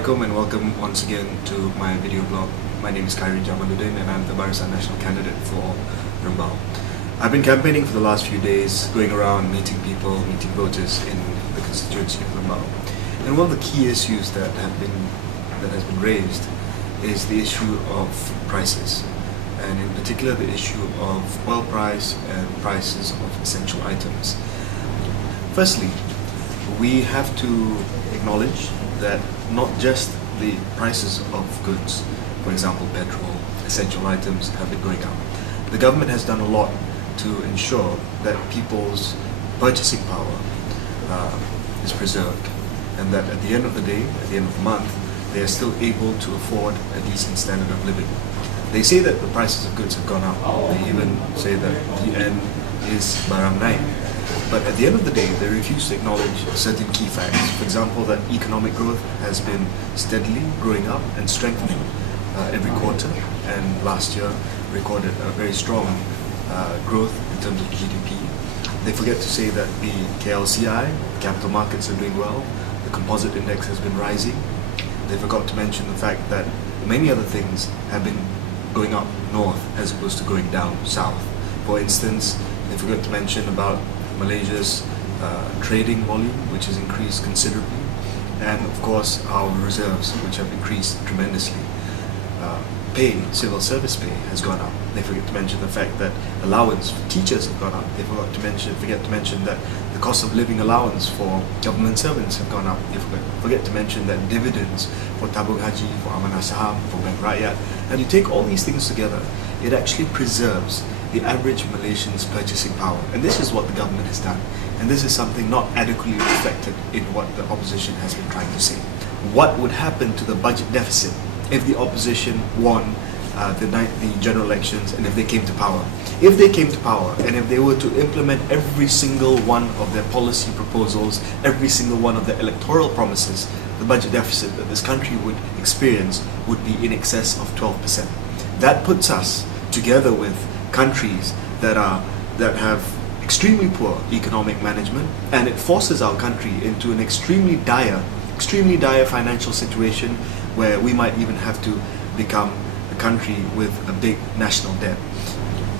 Assalamualaikum and welcome once again to my video blog. My name is Khairi Jamaluddin and I'm the Barisan National candidate for Rembau. I've been campaigning for the last few days, going around meeting people, meeting voters in the constituency of Rembau. And one of the key issues that has been raised is the issue of prices, and in particular the issue of oil price and prices of essential items. Firstly, we have to acknowledge that not just the prices of goods, for example petrol, essential items, have been going up. The government has done a lot to ensure that people's purchasing power is preserved, and that at the end of the day, at the end of the month, they are still able to afford a decent standard of living. They say that the prices of goods have gone up. They even say that the end is barang naik. But at the end of the day, they refuse to acknowledge certain key facts. For example, that economic growth has been steadily growing up and strengthening every quarter, and last year recorded a very strong growth in terms of GDP. They forget to say that the KLCI, capital markets, are doing well. The composite index has been rising. They forgot to mention the fact that many other things have been going up north as opposed to going down south. For instance, they forgot to mention about Malaysia's trading volume, which has increased considerably, and of course our reserves, which have increased tremendously. Civil service pay has gone up. They forget to mention the fact that allowance for teachers have gone up. They forget to mention that the cost of living allowance for government servants have gone up. They forget to mention that dividends for tabung haji, for amanah saham, for bank rakyat, and you take all these things together, it actually preserves the average Malaysian's purchasing power. And this is what the government has done. And this is something not adequately reflected in what the opposition has been trying to say. What would happen to the budget deficit if the opposition won the general elections and if they came to power? If they came to power and if they were to implement every single one of their policy proposals, every single one of their electoral promises, the budget deficit that this country would experience would be in excess of 12%. That puts us together with countries that have extremely poor economic management, and it forces our country into an extremely dire financial situation where we might even have to become a country with a big national debt.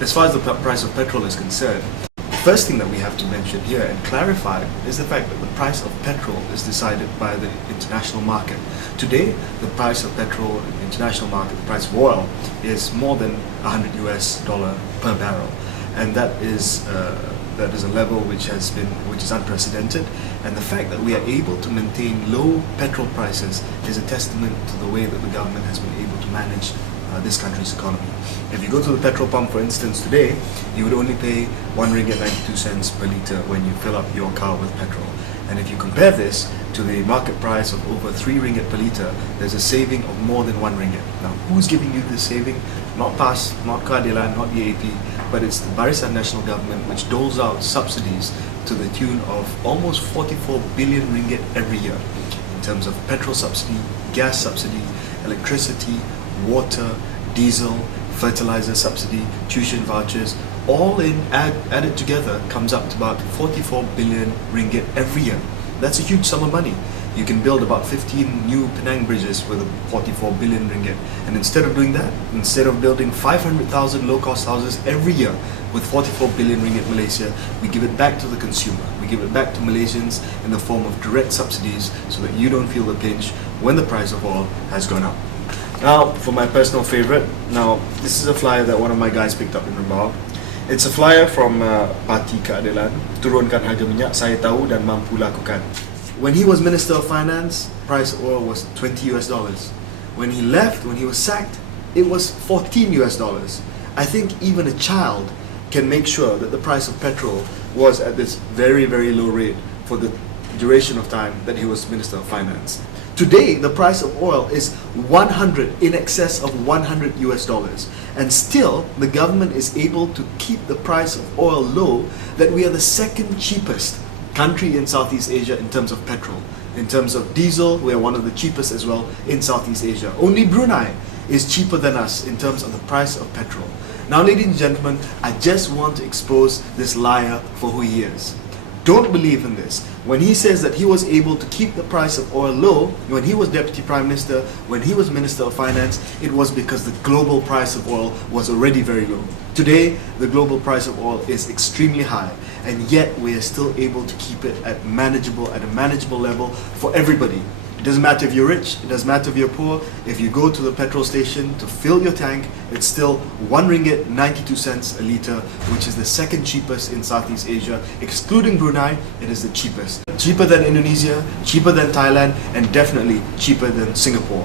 As far as the price of petrol is concerned, the first thing that we have to mention here and clarify is the fact that the price of petrol is decided by the international market. Today, the price of petrol in the international market, the price of oil, is more than $100 per barrel, and that is a level which is unprecedented. And the fact that we are able to maintain low petrol prices is a testament to the way that the government has been able to manage this country's economy. If you go to the petrol pump, for instance, today, you would only pay 1 ringgit 92 cents per litre when you fill up your car with petrol. And if you compare this to the market price of over 3 ringgit per litre, there's a saving of more than 1 ringgit. Now, who's giving you this saving? Not PAS, not Keadilan, not EAP, but it's the Barisan National Government, which doles out subsidies to the tune of almost 44 billion ringgit every year in terms of petrol subsidy, gas subsidy, electricity, water, diesel, fertilizer subsidy, tuition vouchers, all added together comes up to about 44 billion ringgit every year. That's a huge sum of money. You can build about 15 new Penang bridges with 44 billion ringgit. And instead of doing that, instead of building 500,000 low-cost houses every year with 44 billion ringgit Malaysia, we give it back to the consumer. We give it back to Malaysians in the form of direct subsidies so that you don't feel the pinch when the price of oil has gone up. Now, for my personal favorite, this is a flyer that one of my guys picked up in Rembau. It's a flyer from Parti Keadilan, turunkan harga minyak, saya tahu dan mampu lakukan. When he was Minister of Finance, price of oil was $20. When he left, when he was sacked, it was $14. I think even a child can make sure that the price of petrol was at this very, very low rate for the duration of time that he was Minister of Finance. Today, the price of oil is in excess of $100, and still the government is able to keep the price of oil low, that we are the second cheapest country in Southeast Asia in terms of petrol. In terms of diesel, we are one of the cheapest as well in Southeast Asia. Only Brunei is cheaper than us in terms of the price of petrol. Now, ladies and gentlemen, I just want to expose this liar for who he is. don't believe in this. When he says that he was able to keep the price of oil low, when he was Deputy Prime Minister, when he was Minister of Finance, it was because the global price of oil was already very low. Today, the global price of oil is extremely high, and yet we are still able to keep it at a manageable level for everybody. It doesn't matter if you're rich, it doesn't matter if you're poor. If you go to the petrol station to fill your tank, it's still 1 ringgit 92 cents a litre, which is the second cheapest in Southeast Asia. Excluding Brunei, it is the cheapest. Cheaper than Indonesia, cheaper than Thailand, and definitely cheaper than Singapore.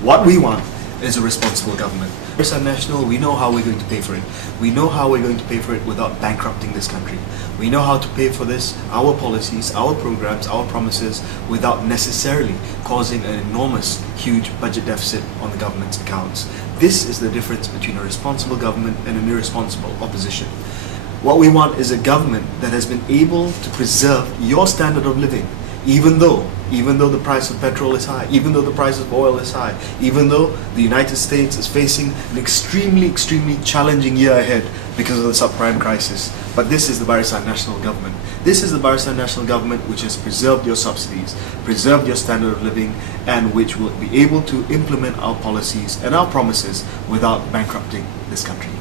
What we want is a responsible government. Barisan Nasional, we know how we're going to pay for it. We know how we're going to pay for it without bankrupting this country. We know how to pay for this, our policies, our programs, our promises, without necessarily causing an enormous, huge budget deficit on the government's accounts. This is the difference between a responsible government and an irresponsible opposition. What we want is a government that has been able to preserve your standard of living, even though the price of petrol is high, even though the price of oil is high, even though the United States is facing an extremely challenging year ahead because of the subprime crisis. But this is the Barisan Nasional government. This is the Barisan Nasional government which has preserved your subsidies, preserved your standard of living, and which will be able to implement our policies and our promises without bankrupting this country.